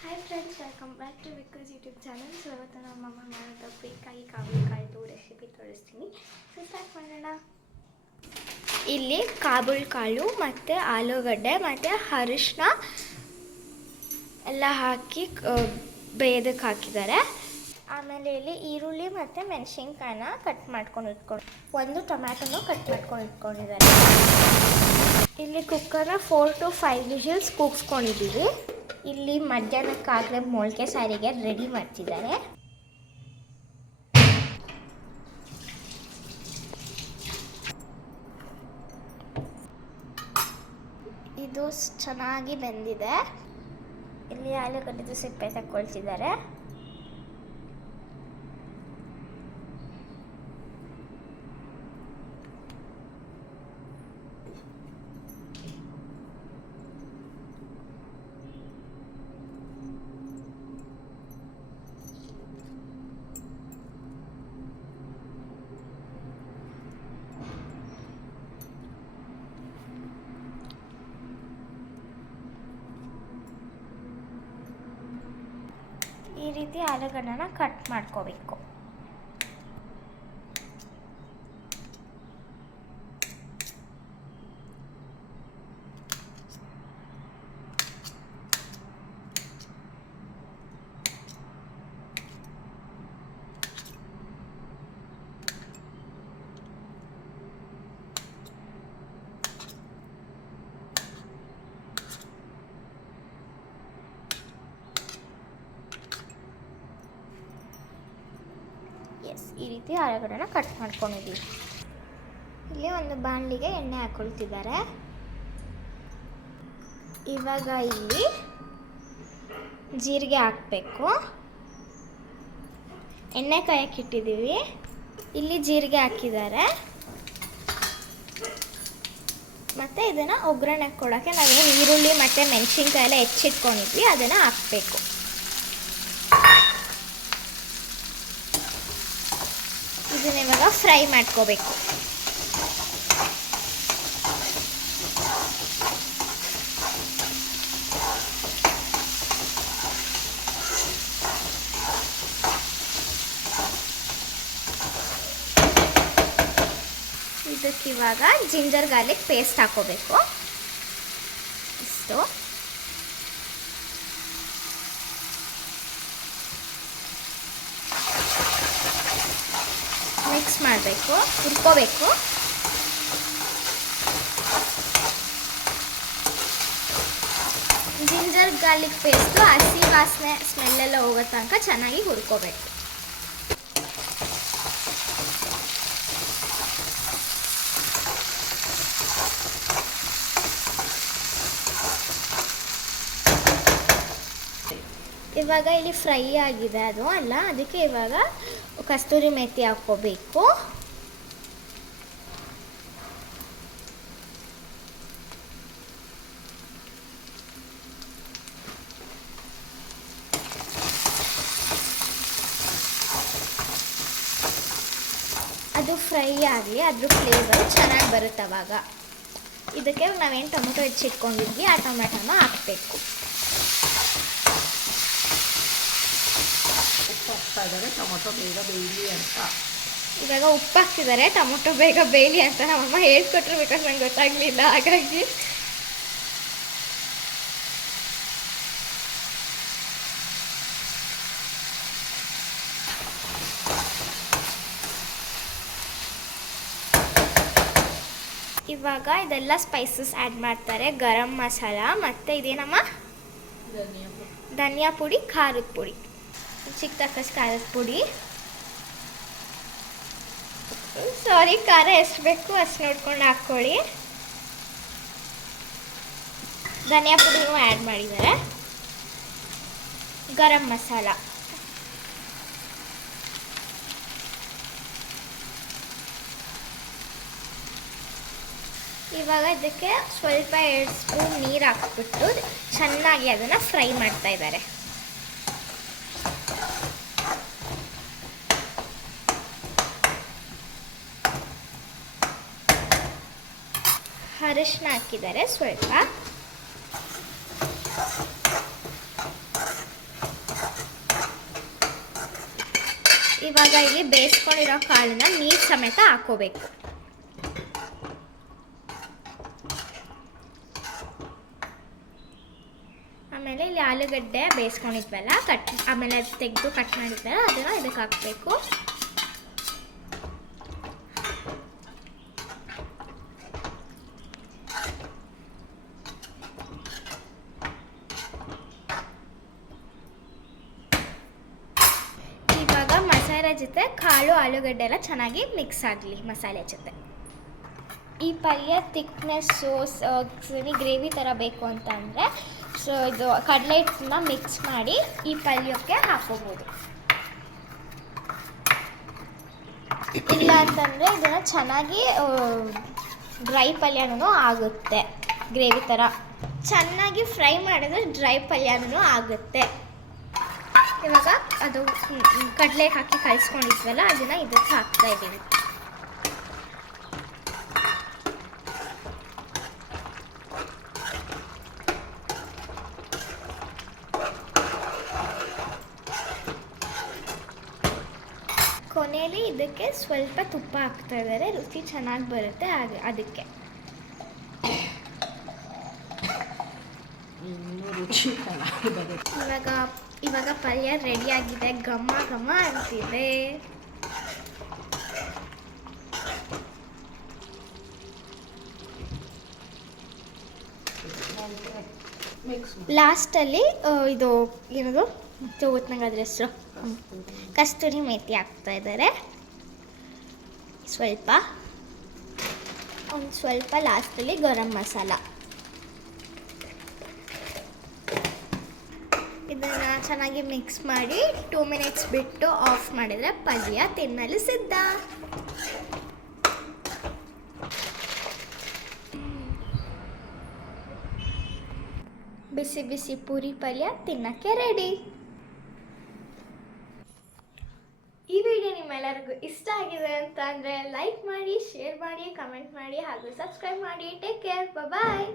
Hi friends, welcome back to Vikku's YouTube channel. So ಇವತ್ತು ನಮ್ಮ ಅಮ್ಮ ಮಾಡೋದು ಬೇಕಾಗಿ ಕಾಬೂಲ್ಕಾಯ್ದು ರೆಸಿಪಿ ತೋರಿಸ್ತೀನಿ. ಸೊ ಸ್ಟಾರ್ಟ್ ಮಾಡೋಣ. ಇಲ್ಲಿ ಕಾಬೂಲ್ ಕಾಳು ಮತ್ತು ಆಲೂಗಡ್ಡೆ ಮತ್ತು ಅರಿಶಿನ ಎಲ್ಲ ಹಾಕಿ ಬೇಯೋದಕ್ಕೆ ಹಾಕಿದ್ದಾರೆ. ಆಮೇಲೆ ಇಲ್ಲಿ ಈರುಳ್ಳಿ ಮತ್ತು ಮೆಣಸಿನ್ಕಾಯಿನ ಕಟ್ ಮಾಡ್ಕೊಂಡು ಒಂದು ಟೊಮ್ಯಾಟೊನೂ ಕಟ್ ಮಾಡ್ಕೊಂಡು ಇಟ್ಕೊಂಡಿದ್ದಾರೆ. ಇಲ್ಲಿ ಕುಕ್ಕರ್ನ 4 to 5 ವಿಷಲ್ಸ್ ಕೂಗಿಸ್ಕೊಂಡಿದ್ದೀವಿ. ಇಲ್ಲಿ ಮಧ್ಯಾಹ್ನಕ್ಕಾಗಲೇ ಮೊಳಕೆ ಸಾರಿಗೆ ರೆಡಿ ಮಾಡ್ತಿದ್ದಾರೆ. ಇದು ಚೆನ್ನಾಗಿ ಬೆಂದಿದೆ. ಇಲ್ಲಿ ಆಲೂಗಡ್ಡೆದು ಸಿಪ್ಪೆ ತಗೊಳ್ತಿದ್ದಾರೆ. ಈ ರೀತಿ ಆಲೂಗಡ್ಡೆನ ಕಟ್ ಮಾಡ್ಕೋಬೇಕು. ಈ ರೀತಿ ಆಲೂಗಡ್ಡೆನ ಕಟ್ ಮಾಡ್ಕೊಂಡಿದ್ದೀವಿ. ಇಲ್ಲಿ ಒಂದು ಬಾಣಲಿಗೆ ಎಣ್ಣೆ ಹಾಕೊಳ್ತಿದ್ದಾರೆ. ಇವಾಗ ಇಲ್ಲಿ ಜೀರಿಗೆ ಹಾಕಬೇಕು. ಎಣ್ಣೆ ಕಾಯಕ್ಕೆ ಇಟ್ಟಿದ್ದೀವಿ. ಇಲ್ಲಿ ಜೀರಿಗೆ ಹಾಕಿದ್ದಾರೆ. ಮತ್ತು ಇದನ್ನು ಒಗ್ಗರಣೆ ಕೊಡೋಕ್ಕೆ ನಾವೇನು ಈರುಳ್ಳಿ ಮತ್ತು ಮೆಣಸಿನ್ಕಾಯಿ ಎಲ್ಲ ಹೆಚ್ಚಿಟ್ಕೊಂಡಿದ್ವಿ ಅದನ್ನು ಹಾಕಬೇಕು. ಇದನ್ನ ಇವಾಗ ಫ್ರೈ ಮಾಡ್ಕೋಬೇಕು. ಇದಕ್ಕಿವಾಗ ಜಿಂಜರ್ ಗಾರ್ಲಿಕ್ ಪೇಸ್ಟ್ ಹಾಕೋಬೇಕು. ಇಷ್ಟು ಮಿಕ್ಸ್ ಮಾಡಬೇಕು, ಹುರ್ಕೋಬೇಕು. ಜಿಂಜರ್ ಗಾರ್ಲಿಕ್ ಪೇಸ್ಟು ಹಸಿ ವಾಸನೆ ಸ್ಮೆಲ್ಲೆಲ್ಲ ಹೋಗೋ ತನಕ ಚೆನ್ನಾಗಿ ಹುರ್ಕೋಬೇಕು. ಇವಾಗ ಇಲ್ಲಿ ಫ್ರೈ ಆಗಿದೆ ಅದು ಅಲ್ಲ, ಅದಕ್ಕೆ ಇವಾಗ ಕಸ್ತೂರಿ ಮೆಥಿ ಹಾಕ್ಕೋಬೇಕು. ಅದು ಫ್ರೈ ಆಗಲಿ, ಅದ್ರ ಫ್ಲೇವರ್ ಚೆನ್ನಾಗಿ ಬರುತ್ತೆ. ಅವಾಗ ಇದಕ್ಕೆ ನಾವೇನು ಟೊಮೊಟೊ ಹೆಚ್ಚಿಟ್ಕೊಂಡಿದ್ವಿ ಆ ಟೊಮೆಟೊನ ಹಾಕಬೇಕು. ಟೊಮೊಟೊ ಬೇಗ ಬೇಯಲಿ ಅಂತ ಇವಾಗ ಉಪ್ಪು ಹಾಕ್ತಿದ್ದಾರೆ. ಟೊಮೊಟೊ ಬೇಗ ಬೇಯಲಿ ಅಂತ ನಮ್ಮಮ್ಮ ಹೇಳ್ಕೊಟ್ರು, ಬಿಕಾಸ್ ನಂಗೆ ಗೊತ್ತಾಗಲಿಲ್ಲ. ಹಾಗಾಗಿ ಇವಾಗ ಇದೆಲ್ಲ ಸ್ಪೈಸಸ್ ಆ್ಯಡ್ ಮಾಡ್ತಾರೆ. ಗರಂ ಮಸಾಲ ಮತ್ತು ಇದೇನಮ್ಮ ಧನಿಯಾ ಪುಡಿ, ಖಾರದ ಪುಡಿ, ಚಿಕ್ಕ ತಕ್ಕಷ್ಟು ಖಾರದ ಪುಡಿ. ಸಾರಿ, ಖಾರ ಎಷ್ಟು ಬೇಕು ಅಷ್ಟು ನೋಡ್ಕೊಂಡು ಹಾಕ್ಕೊಳ್ಳಿ. ಧನಿಯಾ ಪುಡಿನೂ ಆ್ಯಡ್ ಮಾಡಿದ್ದಾರೆ. ಗರಂ ಮಸಾಲ, ಇವಾಗ ಇದಕ್ಕೆ ಸ್ವಲ್ಪ 2 ಸ್ಪೂನ್ ನೀರು ಹಾಕ್ಬಿಟ್ಟು ಚೆನ್ನಾಗಿ ಅದನ್ನು ಫ್ರೈ ಮಾಡ್ತಾ ಇದ್ದಾರೆ. ಅರಿಶಿನ ಹಾಕಿದ್ದಾರೆ ಸ್ವಲ್ಪ. ಇವಾಗ ಇಲ್ಲಿ ಬೇಯಿಸ್ಕೊಂಡಿರೋ ಕಾಳನ್ನ ನೀರು ಸಮೇತ ಹಾಕೋಬೇಕು. ಆಮೇಲೆ ಇಲ್ಲಿ ಆಲೂಗಡ್ಡೆ ಬೇಯಿಸ್ಕೊಂಡಿದ್ವಲ್ಲ ಆಮೇಲೆ ತೆಗೆದು ಕಟ್ ಮಾಡಿದ್ವಲ್ಲ ಅದನ್ನು ಇದಕ್ಕೆ ಹಾಕಬೇಕು. ಇವಾಗ ಮಸಾಲೆ ಜೊತೆ ಕಾಳು ಆಲೂಗಡ್ಡೆ ಎಲ್ಲ ಚೆನ್ನಾಗಿ ಮಿಕ್ಸ್ ಆಗಲಿ ಮಸಾಲೆ ಜೊತೆ. ಈ ಪಲ್ಯ ಥಿಕ್ನೆಸ್ಸು ಗ್ರೇವಿ ಥರ ಬೇಕು ಅಂತಂದರೆ ಇದು ಕಡಲೆ ಹಿಟ್ಟನ್ನ ಮಿಕ್ಸ್ ಮಾಡಿ ಈ ಪಲ್ಯಕ್ಕೆ ಹಾಕೋಬೋದು. ಇಲ್ಲ ಅಂತಂದರೆ ಇದನ್ನು ಚೆನ್ನಾಗಿ ಡ್ರೈ ಪಲ್ಯನೂ ಆಗುತ್ತೆ. ಗ್ರೇವಿ ಥರ ಚೆನ್ನಾಗಿ ಫ್ರೈ ಮಾಡಿದ್ರೆ ಡ್ರೈ ಪಲ್ಯನೂ ಆಗುತ್ತೆ. ಇವಾಗ ಅದು ಕಡಲೆ ಹಾಕಿ ಕಲಿಸ್ಕೊಂಡಿದ್ವಲ್ಲ ಅದನ್ನು ಇದಕ್ಕೆ ಹಾಕ್ತಾ ಇದ್ದೀವಿ. ಕೊನೆಯಲ್ಲಿ ಇದಕ್ಕೆ ಸ್ವಲ್ಪ ತುಪ್ಪ ಹಾಕ್ತಾ ಇದ್ದಾರೆ, ರುಚಿ ಚೆನ್ನಾಗಿ ಬರುತ್ತೆ. ಹಾಗೆ ಅದಕ್ಕೆ ರುಚಿ ಚೆನ್ನಾಗಿ ಬರುತ್ತೆ. ಇವಾಗ ಪಲ್ಯ ರೆಡಿಯಾಗಿದೆ, ಘಮ ಘಮ ಅಂತಿದೆ. ಲಾಸ್ಟಲ್ಲಿ ಇದು ಏನದು ಗೊತ್ತಂಗೆ ಅದ್ರ ಹೆಸರು ಕಸ್ತೂರಿ ಮೇಥಿ ಹಾಕ್ತಾ ಇದ್ದಾರೆ. ಒಂದು ಸ್ವಲ್ಪ ಲಾಸ್ಟಲ್ಲಿ ಗರಂ ಮಸಾಲ. ಇದನ್ನು ಚೆನ್ನಾಗಿ ಮಿಕ್ಸ್ ಮಾಡಿ 2 ಮಿನಿಟ್ಸ್ ಬಿಟ್ಟು ಆಫ್ ಮಾಡಿದರೆ ಪಲ್ಯ ತಿನ್ನಲು ಸಿದ್ಧ. ಬಿಸಿ ಬಿಸಿ ಪೂರಿ ಪಲ್ಯ ತಿನ್ನಕ್ಕೆ ರೆಡಿ. ಈ ವಿಡಿಯೋ ನಿಮ್ಮೆಲ್ಲರಿಗೂ ಇಷ್ಟ ಆಗಿದೆ ಅಂತ ಅಂದರೆ ಲೈಕ್ ಮಾಡಿ, ಶೇರ್ ಮಾಡಿ, ಕಮೆಂಟ್ ಮಾಡಿ ಹಾಗೂ ಸಬ್ಸ್ಕ್ರೈಬ್ ಮಾಡಿ. ಟೇಕ್ ಕೇರ್, ಬಾಯ್.